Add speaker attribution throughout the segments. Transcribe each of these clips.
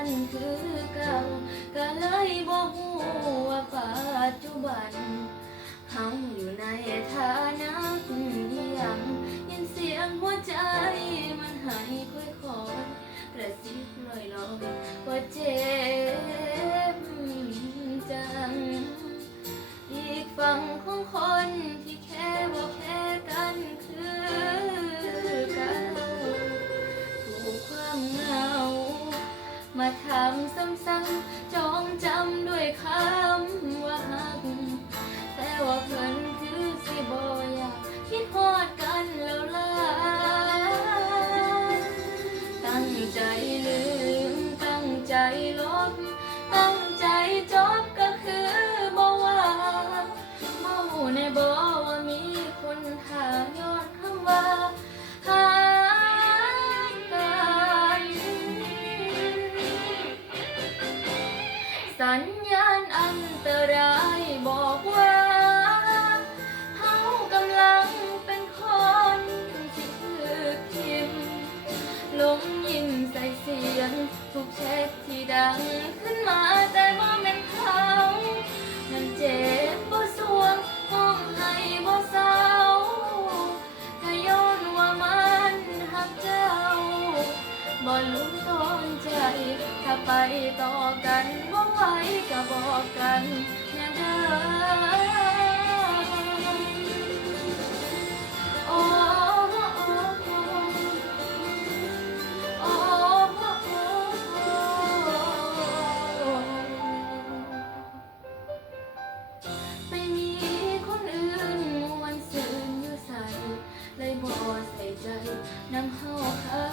Speaker 1: คัญคือเก่าก็เลยบ่ฮู้ว่าปัจจุบันเฮาอยู่ใน สัญญาณอันตรายบอกว่าเฮากำลังเป็นคนที่ถูกทิมลงยิ้มใส่เสียงทุกแชทที่ดังขึ้นมาแต่ว่าเป็นเขามันเจ็บบ่สวงห้องให้บ่เศร้าก็ย้อนว่ามันหักเจ้าบ่ลุ้นต้นใจถ้าไปต่อกัน นอื่นมวนซื่นอยู่ใส่เลยบ่ใส่ใจนำเฮาคั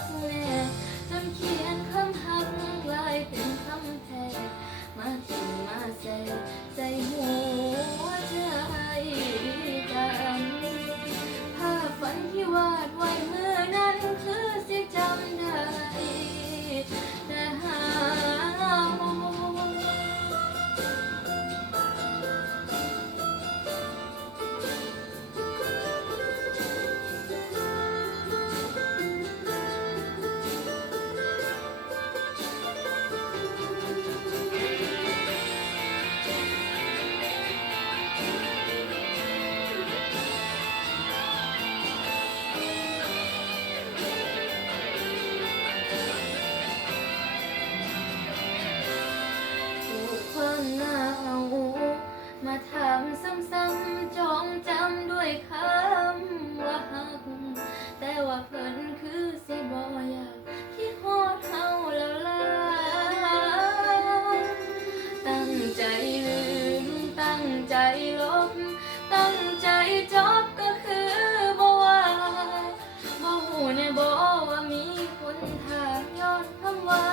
Speaker 1: มาถามซ้ำๆจองจำด้วยคำว่าหัก แต่ว่าเพิ่นคือสิบอยากคิดฮอดเฮาแล้วล่ะตั้งใจลืม ตั้งใจลบ ตั้งใจจบก็คือบ่ว่าบ่ฮู้แน่บ่ว่ามีคนถามย้อนคำว่า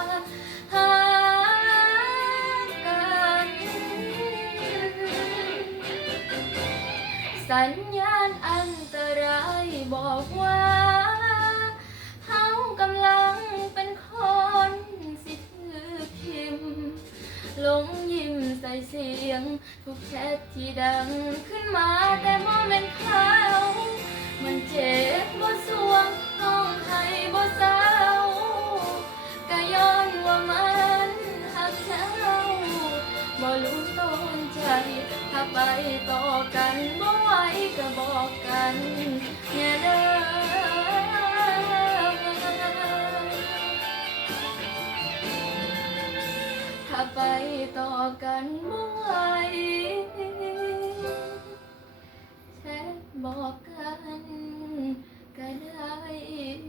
Speaker 1: สัญญาณอันตรายบอกว่า เฮากำลังเป็นคนสิถือทิมลงยิ้มใส่เสียง ทุกแชทที่ดังขึ้นมาแต่บ่เป็นเขามันเจ็บบ่สวงน้องให้บ่เศร้าก็ย้อนว่ามันหักเจ้าบ่รู้ต้นใจ ถ้าไปต่อกันบ่ บอกกันอย่าเด้อถ้าไปต่อกันบ่ไหวแชทบอกกันก็ได้